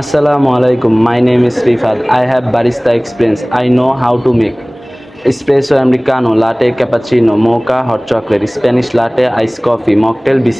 আসসালামু আলাইকুম my name is Rifad I have barista experience I know how to make স্পেসো Americano লাটে cappuccino mocha hot chocolate Spanish লাটে ice coffee mocktail B